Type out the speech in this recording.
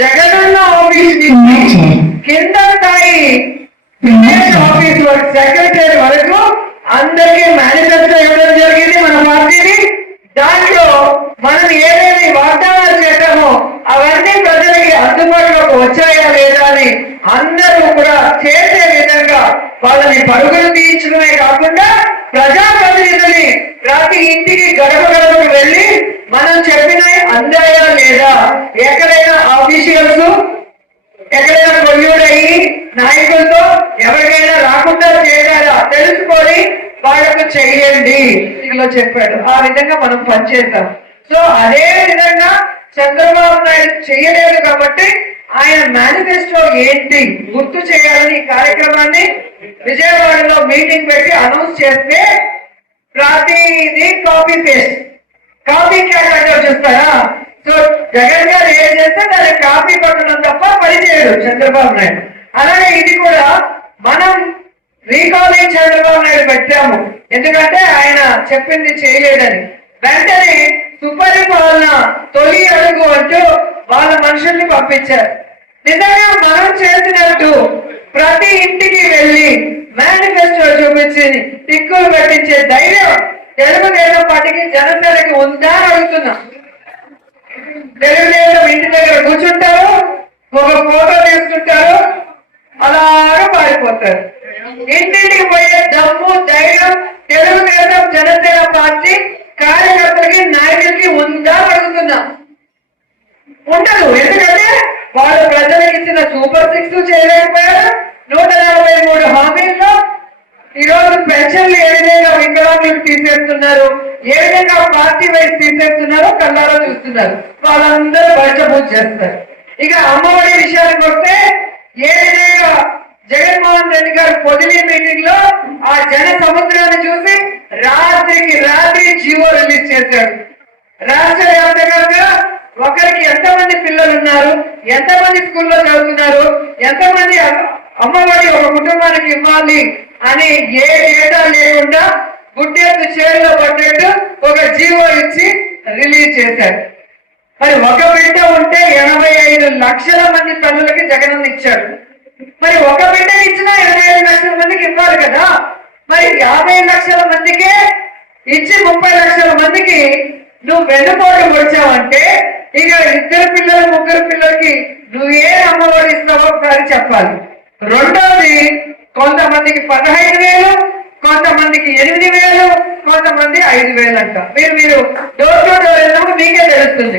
Jagananna office కింద స్థాయి office secretary వరకు అందరికీ మేనిఫెస్టో ఇవ్వడం జరిగింది మన పార్టీని. దాంట్లో మనం ఏమేమి వాగ్దానాలు చేశామో అవన్నీ ప్రజలకి అందుబాటులోకి వచ్చాయా లేదా అని అందరూ కూడా చేసే విధంగా వాళ్ళని పరుగులు తీయించడమే కాకుండా ప్రజాప్రతినిధుల్ని ప్రతి ఇంటికి గడప గడపకు వెళ్ళి మనం చెప్పినవి అందాయా లేదా, ఎక్కడైనా ఆఫీషియల్స్ ఎక్కడైనా కొయ్యూడయ్యి నాయకులతో ఎవరికైనా రాకుండా చేయాలా తెలుసుకొని వాళ్ళకు చెయ్యండి ఇలా చెప్పాడు. ఆ విధంగా మనం పనిచేద్దాం. సో అదే విధంగా చంద్రబాబు నాయుడు చెయ్యలేదు కాబట్టి ఆయన మేనిఫెస్టో ఏంటి గుర్తు చేయాలని ఈ కార్యక్రమాన్ని విజయవాడలో మీటింగ్ పెట్టి అనౌన్స్ చేస్తే ప్రతిదీ కాపీ పేస్ట్, కాపీ క్యాట్ అంటే చూస్తారా. సో జగన్ గారు ఏం చేస్తే దాన్ని కాపీ కొట్టడం తప్ప పనిచేయడు చంద్రబాబు నాయుడు. అలాగే ఇది కూడా మనం రీకాలింగ్ చంద్రబాబు నాయుడు పెట్టాము, ఎందుకంటే ఆయన చెప్పింది చేయలేదని. వెంటనే సుపరిపాలన తొలి అడుగు అంటూ వాళ్ళ మనుషుల్ని పంపించారు. నిజంగా మనం చేసినట్టు ప్రతి ఇంటికి వెళ్ళి మేనిఫెస్టో చూపించి టిక్కులు పెట్టించే ధైర్యం తెలుగుదేశం పార్టీకి జనసేనకి ఉందా అని అడుగుతున్నాం. తెలుగుదేశం ఇంటి దగ్గర కూర్చుంటారు, ఒక ఫోటో తీసుకుంటారు, అలాగే పారిపోతారు. ఇంటింటికి పోయే దమ్ము ధైర్యం తెలుగుదేశం జనసేన పార్టీ కార్యకర్తలకి నాయకులకి ఉందా అడుగుతున్నా. ఉండదు. ఎందుకంటే వాళ్ళు ప్రజలకు ఇచ్చిన సూపర్ 6 చేయలేకపోయారు. 143 హామీల్లో ఈరోజు పెన్షన్లు ఏ విధంగా వికలాంగులకు తీసేస్తున్నారు, ఏ విధంగా పార్టీ వైజ్ తీసేస్తున్నారో కళ్ళారో చూస్తున్నారు. వాళ్ళందరూ బయట పూజ చేస్తారు. ఇక అమ్మఒడి విషయానికి వస్తే ఏ విధంగా జగన్మోహన్ రెడ్డి గారు పొదిలి మీటింగ్ లో ఆ జన సముద్రాన్ని చూసి రాత్రికి రాత్రి జీవో రిలీజ్ చేశాడు. రాష్ట్ర వ్యాప్తంగా ఒకరికి ఎంతమంది పిల్లలు ఉన్నారు, ఎంతమంది స్కూల్లో చదువుతున్నారు, ఎంతమంది అమ్మఒడి ఒక కుటుంబానికి ఇవ్వాలి అని ఏ డేటా లేకుండా గుడ్డెత్తు చేతిలో పడ్డట్టు ఒక జీవో ఇచ్చి రిలీజ్ చేశారు. మరి ఒక బిడ్డ ఉంటే 85 లక్షల మంది తల్లులకి జగనన్న ఇచ్చాడు. మరి ఒక బిడ్డ ఇచ్చినా 25 లక్షల మందికి ఇవ్వాలి కదా. మరి 50 లక్షల మందికే ఇచ్చి 30 లక్షల మందికి నువ్వు వెన్నుపోటు వచ్చావంటే ఇక 2 పిల్లలు 3 పిల్లలకి నువ్వు ఏ అమ్మఒడి ఇస్తావో ఒకసారి చెప్పాలి. రెండోది, కొంతమందికి 15,000, కొంతమందికి 8,000, కొంతమంది 5,000 అంట. మీరు డోర్ టు డోర్ వెళ్ళినప్పుడు మీకే తెలుస్తుంది.